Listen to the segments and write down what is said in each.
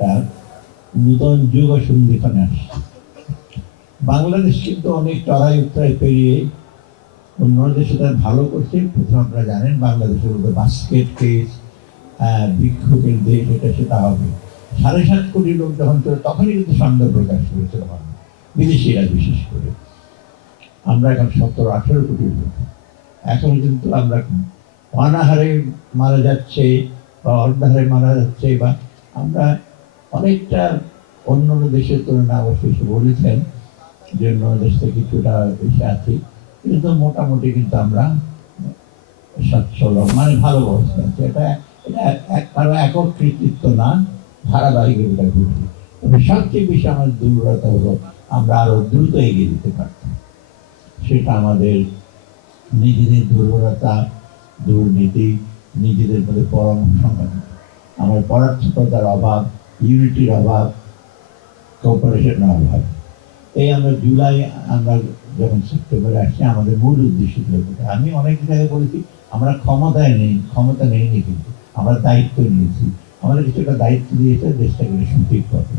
একটা নূতন যুগ সন্ধিক্ষণে আসছে বাংলাদেশ কিন্তু অনেক চড়াই উত্তরায় পেরিয়ে অন্য দেশে তার ভালো করছে। প্রথম আপনারা জানেন বাংলাদেশের মধ্যে বাস্কেট কেস বিক্ষোভের দেশ এটা সেটা হবে। সাড়ে সাত কোটি লোক যখন চলে তখনই কিন্তু সন্দেহ প্রকাশ করেছিল বিদেশিরা বিশেষ করে। আমরা এখন সতেরো, আঠেরো কোটি লোক। এখন কিন্তু আমরা অনাহারে মারা যাচ্ছে বা অর্ধাহারে মারা যাচ্ছে বা আমরা অনেকটা অন্য অন্য দেশের তুলনায় অবশ্যই সে বলেছেন যে অন্য দেশ থেকে কিছুটা বেশি আছি। কিন্তু মোটামুটি কিন্তু আমরা সচ্ছল মানে ভালো অবস্থা আছে। এটা এটা কারও একক কৃতিত্ব না ধারাবাহিক এটা ঘটবে তবে সবচেয়ে বেশি আমাদের দুর্বলতা হলো আমরা আরও দ্রুত এগিয়ে দিতে পারতাম। সেটা আমাদের নিজেদের দুর্বলতা, দুর্নীতি, নিজেদের মধ্যে পরামর্শ আমার পরার্থকতার অভাব ইউনিটির অভাব কোঅপারেশনের অভাব এই আমরা জুলাই, আমরা যখন সেপ্টেম্বরে আসছি, আমাদের মূল উদ্দেশ্য? আমি অনেক জায়গায় বলেছি, আমরা ক্ষমতায় নেই, ক্ষমতা নেইনি কিন্তু। আমরা দায়িত্ব নিয়েছি। আমাদের কিছু একটা দায়িত্ব দিয়েছে দেশটা দেশটাকে সঠিক পথে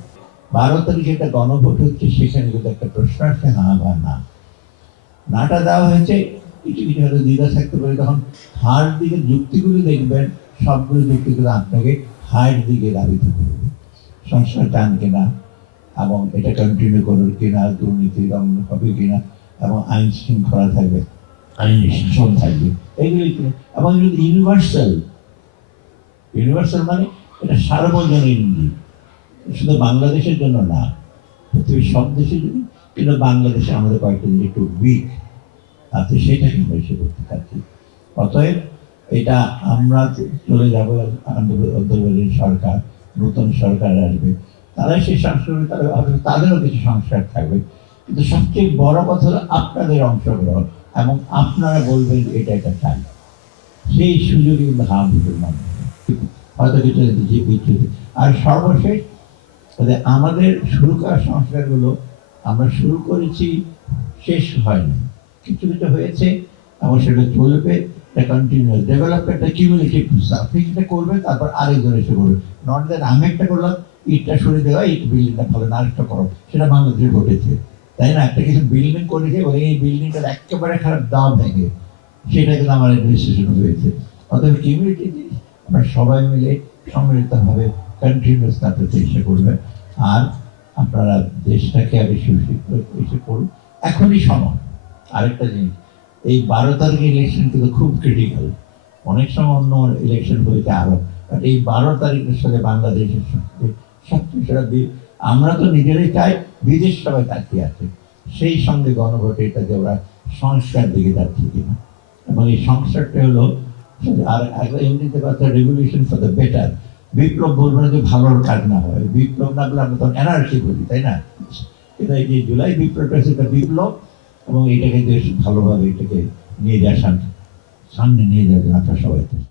বারো তারিখে একটা গণভোট হচ্ছে, সেখানে কিন্তু একটা প্রশ্ন আসছে হ্যাঁ বা না। নাটা দেওয়া হয়েছে, কিছু কিছু হয়তো দ্বিধা থাকতে পারে, তখন হার দিকে যুক্তিগুলো দেখবেন, সবগুলো যুক্তিগুলো আপনাকে হায়ের দিকে দাবিত করবে। সংস্কার চান কিনা এবং এটা কন্টিনিউ করবে কিনা দুর্নীতি দমন হবে কিনা এবং আইন শৃঙ্খলা থাকবে। আইন শাসন থাকবে। এগুলি এবং ইউনিভার্সাল ইউনিভার্সাল মানে এটা সার্বজনীন দিক শুধু বাংলাদেশের জন্য না পৃথিবীর সব দেশের জন্য কিন্তু বাংলাদেশে আমাদের কয়েকটা জিনিস একটু উইক তাতে সেটাকে আমরা এসে করতে পারছি অতএব এটা আমরা চলে যাব অন্তর্বর্তী সরকার। নতুন সরকার আসবে তারা সেই সংস্কার, তারা হবে তাদেরও কিছু সংস্কার থাকবে। কিন্তু সবচেয়ে বড় কথা হলো আপনাদের অংশগ্রহণ এবং আপনারা বলবেন এটা এটা চাই সেই সুযোগে কিন্তু হাম দিতে মাধ্যমে হয়তো কিছু কিছু আর সর্বশেষ, তাহলে আমাদের শুরু করা সংস্কারগুলো আমরা শুরু করেছি, শেষ হয়নি। কিছু কিছু হয়েছে এবং সেটা চলবে। কন্টিনিউয়াস ডেভেলপমেন্টটা কিউমুলেটিভ আপনি সেটা করবেন তারপর আরেকজন এসে করবে। নট দ্যাট আমি একটা করলাম, ইটটা সরে দেওয়া ইট বিল্ডিংটা ভালো, না আরেকটা করো। সেটা বাংলাদেশে ঘটেছে। তাই না? একটা কিছু বিল্ডিং করেছে এই বিল্ডিংটার একেবারে খারাপ দাম ভেঙে সেটা কিন্তু আমার অ্যাডমিনিস্ট্রেশন হয়েছে। অতএব কিউমুলেটিভ জিনিস, আমরা সবাই মিলে সম্মিলিতভাবে কন্টিনিউয়াস তাতে চেষ্টা করবেন আর আপনারা দেশটাকে আগে সুশিক্ষিত করুন। এখনই সময়। আরেকটা জিনিস এই বারো তারিখ ইলেকশন কিন্তু খুব ক্রিটিক্যাল অনেক সময় অন্য ইলেকশন হয়েছে আরও। বাট এই বারো তারিখের সাথে বাংলাদেশের সঙ্গে সবচেয়ে আমরা তো নিজেরাই চাই বিদেশ সবাই তাকিয়ে আছে। সেই সঙ্গে গণভোটে এটা যে ওরা সংস্কার দিকে যাচ্ছে কিনা। এবং এই সংস্কারটা হলো, আর ইংরেজিতে কথা রেগুলেশন ফর দ্য বেটার বিপ্লব বলব না যে ভালোর কাজ না হয়। বিপ্লব না বলে আমরা তখন এনার্জি বলি, তাই না? এটা এই যে জুলাই বিপ্লবটা সেটা বিপ্লব? এবং এটাকে বেশ ভালোভাবে এটাকে নিয়ে যায়, সামনে সামনে নিয়ে যায় জন্য আপনারা সবাই চেষ্টা করুন।